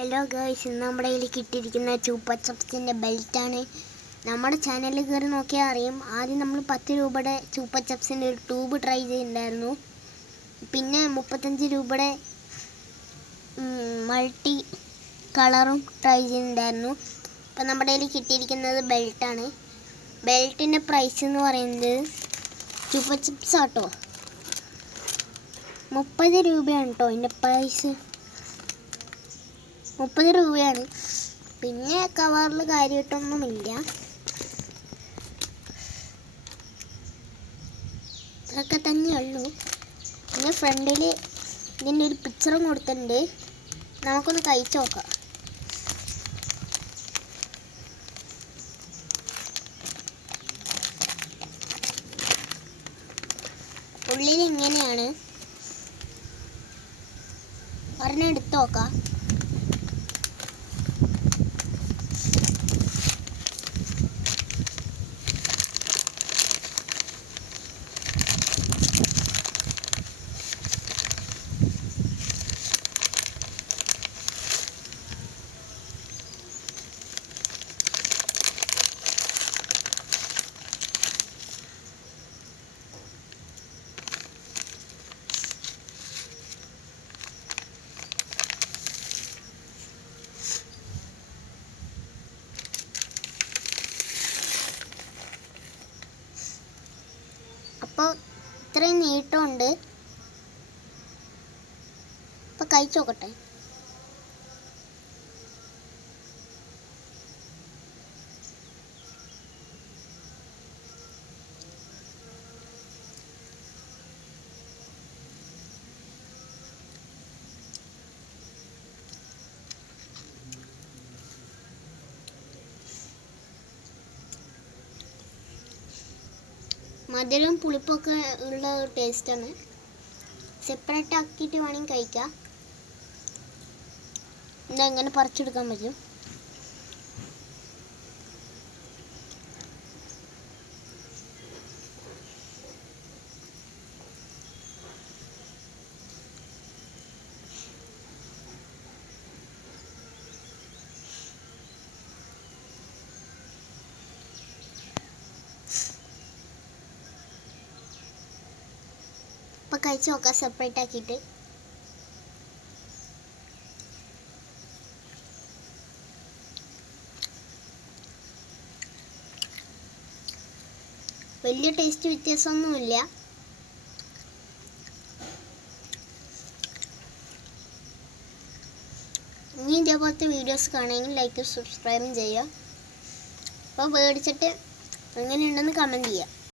Hello guys, ഇന്ന് നമ്മുടെ കയ്യിൽ കിട്ടിയിരിക്കുന്ന ചൂപ്പ ചപ്സിൻ്റെ ബെൽറ്റാണ്. നമ്മുടെ ചാനലിൽ കയറി നോക്കിയാൽ അറിയും. ആദ്യം നമ്മൾ 10 രൂപയുടെ ചൂപ്പ ചപ്സിൻ്റെ ഒരു ട്യൂബ് ട്രൈ ചെയ്തിട്ടുണ്ടായിരുന്നു. പിന്നെ 35 രൂപയുടെ മൾട്ടി കളറും ട്രൈ ചെയ്തിട്ടുണ്ടായിരുന്നു. അപ്പം നമ്മുടെ കയ്യിൽ കിട്ടിയിരിക്കുന്നത് ബെൽറ്റാണ്. ബെൽറ്റിൻ്റെ പ്രൈസ് എന്ന് പറയുന്നത് ചൂപ്പ ചിപ്സ് ആട്ടോ 30 രൂപയാണ് കേട്ടോ. ഇതിൻ്റെ പ്രൈസ് 30 രൂപയാണ്. പിന്നെ കവറിൽ കാര്യമായിട്ടൊന്നുമില്ല. ഇതൊക്കെ തന്നെയുള്ളൂ. പിന്നെ ഫ്രണ്ടിൽ ഇതിൻ്റെ ഒരു പിക്ചറും കൊടുത്തിട്ടുണ്ട്. നമുക്കൊന്ന് കഴിച്ചു നോക്കാം. ഉള്ളിൽ ഇങ്ങനെയാണ്. ഒരെണ്ണം എടുത്ത് നോക്കാം. അപ്പോൾ ഇത്രയും നീട്ടമുണ്ട്. അപ്പോൾ കഴിച്ചു നോക്കട്ടെ. മധുരവും പുളിപ്പൊക്കെ ഉള്ള ടേസ്റ്റാണ്. സെപ്പറേറ്റ് ആക്കിയിട്ട് വേണമെങ്കിൽ കഴിക്കാം. ഇതെങ്ങനെ പറിച്ചെടുക്കാൻ പറ്റും. അപ്പോൾ കഴിച്ച് നോക്കാം സെപ്പറേറ്റ് ആക്കിയിട്ട്. വലിയ ടേസ്റ്റ് വ്യത്യാസമൊന്നുമില്ല. ഇനി ഇതേപോലത്തെ വീഡിയോസ് കാണുമെങ്കിൽ ലൈക്കും സബ്സ്ക്രൈബും ചെയ്യുക. അപ്പോൾ മേടിച്ചിട്ട് എങ്ങനെയുണ്ടെന്ന് കമൻറ്റ് ചെയ്യുക.